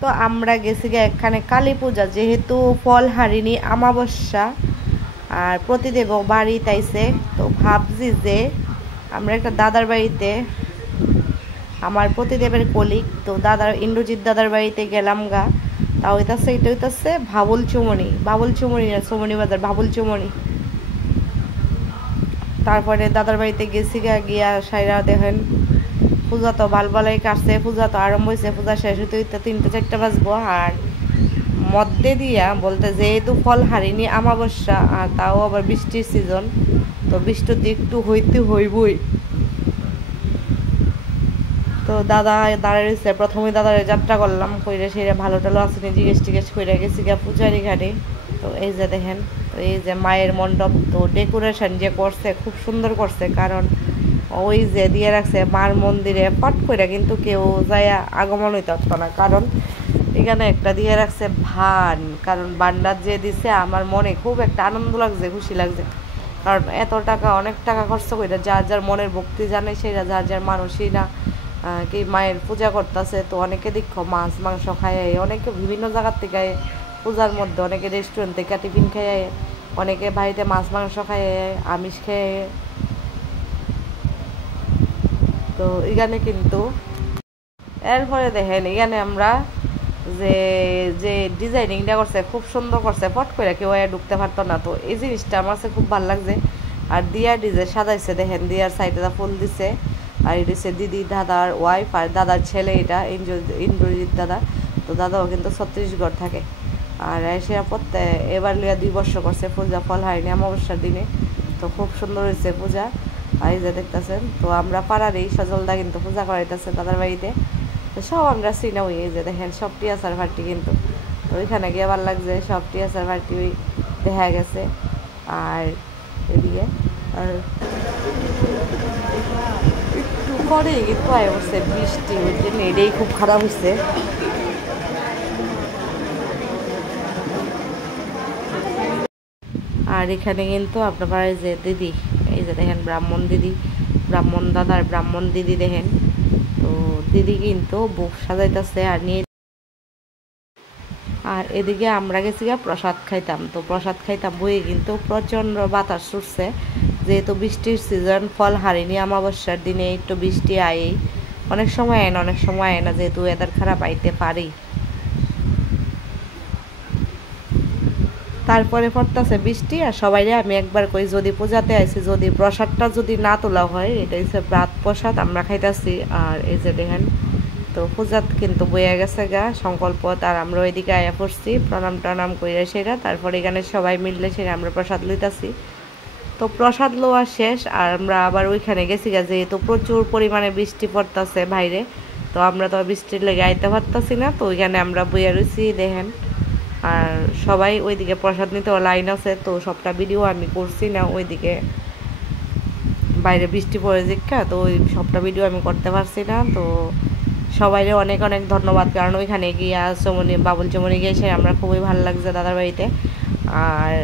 তো আমরা গেছি গে এখানে কালী পূজা, যেহেতু ফল হারিনি অমাবস্যা আর প্রতিদেব বাড়ি তাইছে, তো ভাবছি যে আমরা একটা দাদার বাড়িতে, আমার প্রতিদেবের কলিগ, তো দাদার ইন্দ্রজিৎ দাদার বাড়িতে গেলাম গা। তা হইতাছে এটা হইতাছে ভাবুল চুমনি, বাবুল চুমনি না চুমনি বাজার, ভাবুল চুমনি। তারপরে দাদার বাড়িতে গেছি গা, গিয়া সাইরা দেখেন পূজা তো বালবালাই কাটছে, পূজা তো আরম্ভ হয়েছে, পূজা শেষ হইতে হইতে 3টা 4টা বাজবো। আর মধ্যে দিয়া বলতে যেহেতু ফল হারিনি অমাবস্যা আর তাও আবার বৃষ্টির সিজন, তো বৃষ্টি তো একটু হইতে হইবই। তো দাদা দাঁড়িয়েছে, প্রথমে দাদারে যাত্রা করলাম, কইরে সেরে ভালো টালো আসেনি জিজ্ঞেস টিজ্ঞেস করে গেছি গা পূজারি ঘাটে। তো এই যে দেখেন, তো এই যে মায়ের মণ্ডপ, তো ডেকোরেশন যে করছে খুব সুন্দর করছে, কারণ ওই যে দিয়ে রাখছে মার মন্দিরে পট করে কিন্তু কেউ যায় আগমন হইতে পারতো না, কারণ এখানে একটা দিয়ে রাখছে ভান, কারণ বান্ডার যে দিছে আমার মনে খুব একটা আনন্দ লাগছে, খুশি লাগছে। কারণ এত টাকা, অনেক টাকা খরচ করে যার যার মনের ভক্তি জানে সেটা, যার যার মানুষই না কি মায়ের পূজা করতেছে। তো অনেকে দেখো মাছ মাংস খায়, অনেকে বিভিন্ন জায়গার থেকে পূজার মধ্যে, অনেকে রেস্টুরেন্ট থেকে টিফিন খেয়ে, অনেকে বাড়িতে মাছ মাংস খায়, আমিষ খেয়ে। তো এখানে কিন্তু এরপরে দেখেন এখানে আমরা যে যে ডিজাইনিংটা করছে খুব সুন্দর করছে, পট করে কেউ ঢুকতে পারতো না। তো এই জিনিসটা আমার কাছে খুব ভালো লাগছে। আর দিয়ার ডিজাইন সাজাইছে, দেখেন দিয়ার সাইডে ফুল দিছে। আর এটা হচ্ছে দিদি দাদার ওয়াইফ আর দাদার ছেলে, এটা ইন্দ্রজিৎ দাদা। তো দাদাও কিন্তু ছত্তিশগড় থাকে। আর এসে এবার লিয়া 2 বছর করছে পূজা, ফল হয়নি অমাবস্যার দিনে। তো খুব সুন্দর হয়েছে পূজা। আর এই যে দেখতেছেন, তো আমরা পাড়ারই সজলদা কিন্তু পূজা করাইতেছে দাদার বাড়িতে। তো সব আমরা চিনা হই, এই যে দেখেন সব টিয়াচার পার্টি কিন্তু। তো ওইখানে গিয়ে ভালো লাগছে, সব টিয়াচার পার্টি দেখা গেছে। আর এদিকে আর একটু পরে কিন্তু আয় বসছে বৃষ্টি, ওই জন্য এটাই খুব খারাপ হয়েছে। আর এখানে কিন্তু আপনার যে দিদি, এই যে দেখেন ব্রাহ্মণ দিদি, ব্রাহ্মণ দাদার ব্রাহ্মণ দিদি দেখেন। তো দিদি কিন্তু বুক সাজাইতেছে আর নিয়ে। আর এদিকে আমরা গেছি গা প্রসাদ খাইতাম, তো প্রসাদ খাইতাম বই কিন্তু প্রচণ্ড বাতাস ছুটছে, যেহেতু বৃষ্টির সিজন, ফল হারিনি অমাবস্যার দিনে একটু বৃষ্টি আয়েই, অনেক সময় আয় না, অনেক সময় আয় না, যেহেতু ওয়েদার খারাপ আইতে পারি। তারপরে পড়তেছে বৃষ্টি। আর সবাইরে আমি একবার কই, যদি পূজাতে আইছি, যদি প্রসাদটা যদি না তোলা হয়, এটা হচ্ছে ব্রাত প্রসাদ আমরা খাইতেছি। আর এই যে দেখেন, তো পূজাত কিন্তু বইয়া গেছে গা সংকল্প। আর আমরা ওইদিকে আয়া পড়ছি, প্রণাম টনাম কইরা সেরা, তারপরে এখানে সবাই মিললে সেরা আমরা প্রসাদ লইতাছি। তো প্রসাদ লওয়া শেষ, আর আমরা আবার ওইখানে গেছি গা, যেহেতু প্রচুর পরিমাণে বৃষ্টি পড়তেছে বাইরে, তো আমরা তো বৃষ্টির লেগে আইতে পারতাছি না। তো ওইখানে আমরা বইয়া রয়েছি দেখেন। আর সবাই ওইদিকে প্রসাদ নিতে লাইন আছে, তো সবটা ভিডিও আমি করছি না, ওইদিকে বাইরে বৃষ্টি পড়ে দীক্ষা, তো ওই সবটা ভিডিও আমি করতে পারছি না। তো সবাইরে অনেক অনেক ধন্যবাদ, কারণ ওইখানে গিয়ে চমনি বাবুল চমনি গিয়েছে আমরা, খুবই ভালো লাগছে দাদার বাড়িতে। আর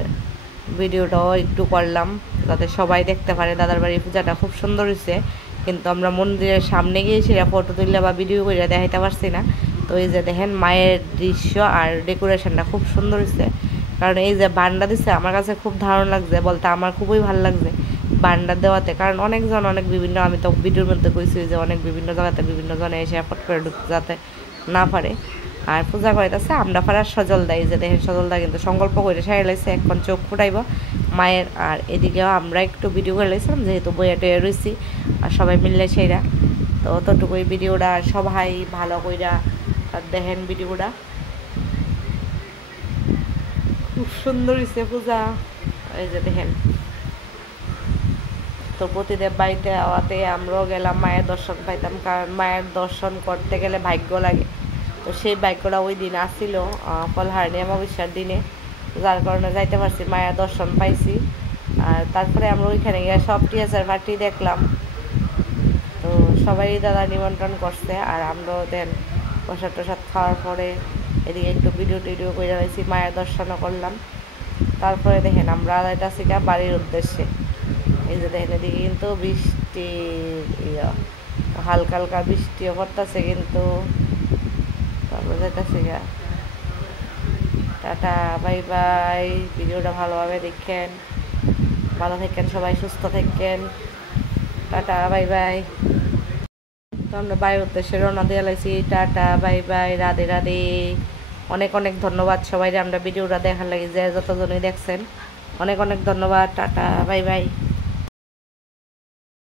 ভিডিওটাও একটু করলাম যাতে সবাই দেখতে পারে, দাদার বাড়ির পূজাটা খুব সুন্দর হয়েছে। কিন্তু আমরা মন্দিরের সামনে গিয়ে সেটা ফটো তুললে বা ভিডিও করে দেখাইতে পারছি না। তো এই যে দেখেন মায়ের দৃশ্য আর ডেকোরেশনটা খুব সুন্দর হয়েছে, কারণ এই যে বান্ডা দিচ্ছে আমার কাছে খুব দারুণ লাগছে, বলতে আমার খুবই ভালো লাগছে বান্ডা দেওয়াতে। কারণ অনেকজন অনেক বিভিন্ন, আমি তো ভিডিওর মধ্যে কইছি যে অনেক বিভিন্ন জায়গাতে বিভিন্ন জনে এসে ফট করে ঢুকতে যাতে না পারে। আর পূজা করাইতেছে আমরা পাড়ার সজলদা, এই যে দেখেন সজলদা কিন্তু সংকল্প করে সাইড লাইছে, এখন চোখ ফুটাইব মায়ের। আর এদিকেও আমরা একটু ভিডিও করে লাইছিলাম, যেহেতু বইয়া টইয়া রয়েছি আর সবাই মিললে সেইরা। তো অতটুকুই ভিডিওটা, সবাই ভালো কইরা দেখেন ভিডিওটা, খুব সুন্দর হয়েছে পূজা। এই যে দেখেন, তো প্রতিদেব বাড়িতে আওয়াতে আমরাও গেলাম, মায়ের দর্শন পাইতাম, কারণ মায়ের দর্শন করতে গেলে ভাগ্য লাগে। তো সেই ভাগ্যটা ওই দিন আসছিল ফলহারিণী অমাবস্যার দিনে, যার কারণে যাইতে পারছি, মায়ের দর্শন পাইছি। আর তারপরে আমরা ওইখানে গিয়ে সব টিয়াচার পার্টি দেখলাম। তো সবাই দাদা নিমন্ত্রণ করছে, আর আমরাও দেন প্রসাদ টসাদ খাওয়ার পরে এদিকে একটু ভিডিও টিডিও করে রয়েছি, মায়ের দর্শনও করলাম। তারপরে দেখেন আমরা যাইতাছি গা বাড়ির উদ্দেশ্যে। এই যে দেখেন এদিকে কিন্তু বৃষ্টি, হালকা হালকা বৃষ্টিও পড়তেছে কিন্তু। তো আমরা যাইতেছি গা। Tata bye bye. ভিডিওটা ভালোভাবে দেখেন, ভালো থাকেন সবাই, সুস্থ থাকেন। Tata bye bye. তো আমরা বাড়ির উদ্দেশ্যে রওনা দিয়ে লাইছি। Tata bye bye, Radhe Radhe. অনেক অনেক ধন্যবাদ সবাই, আমরা ভিডিওটা দেখার লাগে যে যতজনই দেখছেন, অনেক অনেক ধন্যবাদ। Tata bye bye.